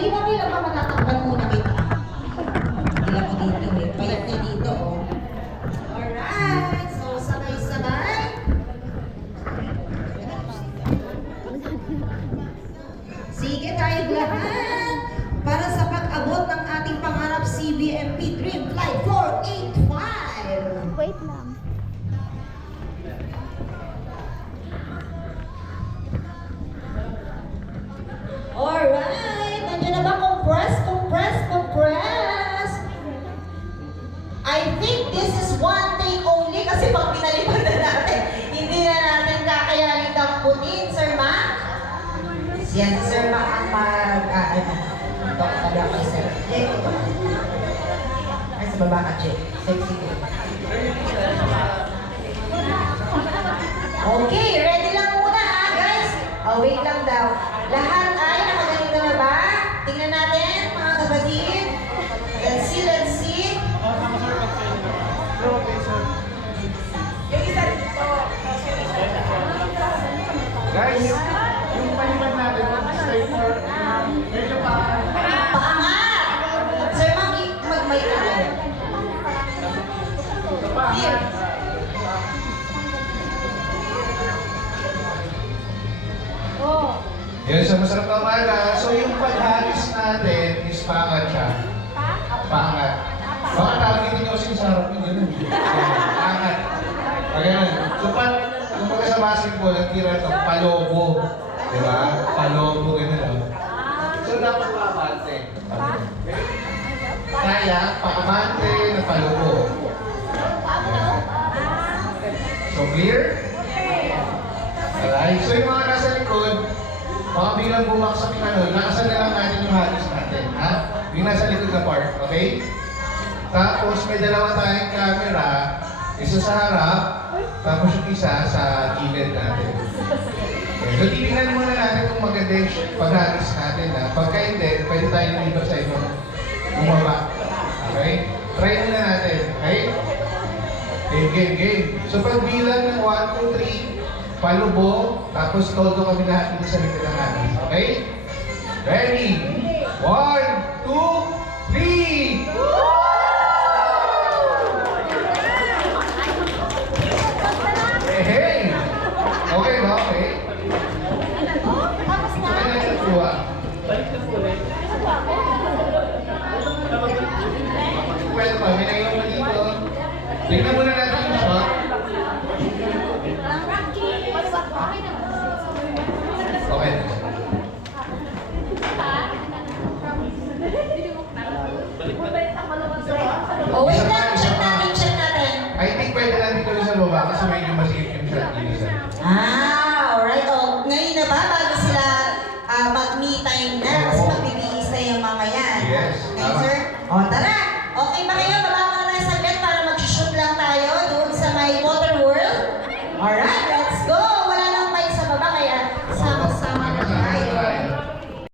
Ay, bakit lang ba matatakpan muna kita? Hindi ako dito eh. Payat niya dito oh. Alright, so sabay-sabay. Sige tayo lahat para sa pag-abot ng ating pangarap CBMP Dream Flight 485. Wait lang. Alright, nandiyan na ba? Compress, compress, compress. I think this is one take only kasi pag pinalipad na natin, hindi na natin kakayanin damputin, Sir Ma. Yan, Sir Ma ang ito, tabi ako kay Sir. Jay, ito. Ay, sa baba ka, Jay. Sexy. Okay, ready lang muna ha, guys. Oh, wait lang daw. Lahat ay nakaganito na ba? Tingnan natin, mga kapatid. Let's see, let's see. Yung isa dito. Guys, yung palipad natin, straight for, medyo Paangat! Sir, mag-may tayo. Here. Oh. Yun, so masarap na umaga. So yung paghagis natin is paangat siya. Paangat. Baka tawagin nyo kasi sa harap nyo, gano'n. Paangat. Pagano'n. So kung baga sa basketball, ang tira ito, palobo. Diba? Palobo, gano'n. So dapat paabante. Kaya, paabante na palobo. So clear? Alright. So yung mga nasa likod, baka bilang bumaksak yung ano, nakasan na lang natin yung hagis natin, ha? Yung nasa likod na part, okay? Tapos may dalawa tayong camera, isa sa harap, tapos yung isa sa gilid natin. Okay. So titingnan muna natin kung maganda yung paghagis natin, ha? Pagka hindi, pwede tayo lumipat sa ibang bumaba. Okay? Try muna natin, okay? Game. So pagbilang ng 1, 2, 3, palubo, tapos todo kami lahat dito sa likod ng hagis. Okay? Ready? 1, 2, 3! Hey! Okay ba? Okay? Okay na yung tuwa. Pwede pa, may naiwan mo dito. Tingnan muna natin yung shot. Okay. Oh, wait lang. Check natin, check natin. I think pwede lang dito sa baba kasi medyo masikip yung shot dito sa. Ah,